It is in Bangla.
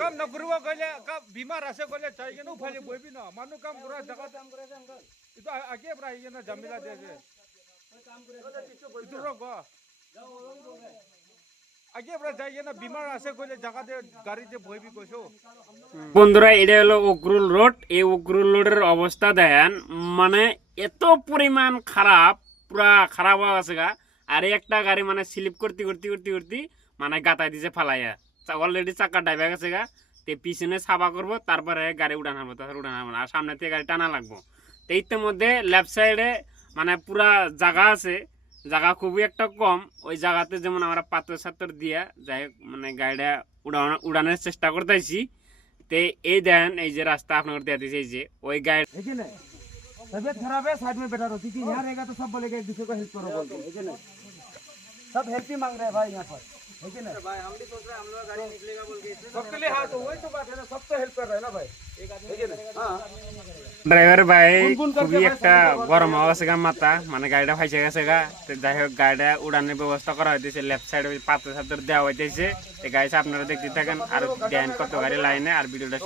কাম নকৰিব কইলে কাম বিমাৰ আছে কইলে চাই কেনে উফালি বইবি ন মানুহ কাম কৰা জায়গা কাম কৰে আঙ্কল ইটো আগে পৰা আহি না জামিলা দে যে কাম কৰে ইটো ৰগ আগে পৰা যাই কেনে বিমাৰ আছে কইলে জায়গাতে গাড়ীতে বইবি কইছো বন্ধুরা এটা হলো উকরুল রোড। এই উকরুল রোডের অবস্থা দেখেন, মানে এত পরিমাণ খারাপ, পুরা খারাপ হয়ে গেছে গা। আর একটা গাড়ি মানে স্লিপ করতে করতে করতে করতে মানে গাতায় দিছে ফালাইয়া, অলরেডি চাকা ডাইবা গেছে গা। তে পিছনে সাবা করবো, তারপরে গাড়ি উড়ান হারবো, তারপরে উড়ান হারবো আর সামনে থেকে গাড়ি টানা লাগবো। তো এর মধ্যে লেফট সাইডে মানে পুরা জায়গা আছে, জায়গা খুবই একটা কম। ওই জায়গাতে যেমন আমরা পাথর সাথর দিয়া যাই মানে গাড়িটা উড়ানোর চেষ্টা করতেছি। তে এই দেন এই যে রাস্তা আপনার দিয়ে দিয়েছে, এই যে ওই গাড়ি तबियत खराब है साइड में बैठा रहो, क्योंकि यहाँ रहेगा तो सब बोलेगा एक दूसरे को हेल्प करो बोलते हैं, है कि नहीं? सब हेल्प ही मांग रहे हैं भाई यहाँ पर, है कि नहीं? भाई हम भी सोच रहे हैं हम लोग गाड़ी निकलेगा बोल के, सबके लिए हाँ तो वही तो बात है ना, सब तो हेल्प कर रहे हैं ना भाई, है कि नहीं? हाँ ড্রাইভার ভাই খুবই একটা গরম অবস্থা গা, মাথা মানে গাড়িটা ফাইসে গেছে গা। তো যাই হোক গাড়িটা উড়ানোর ব্যবস্থা করা হইতেছে, লেফট সাইডে পাথর সাথর দেওয়া হইতেছে। এই গাড়ি আপনারা দেখতে থাকেন আর দেন কত গাড়ি লাইনে আর ভিডিওটা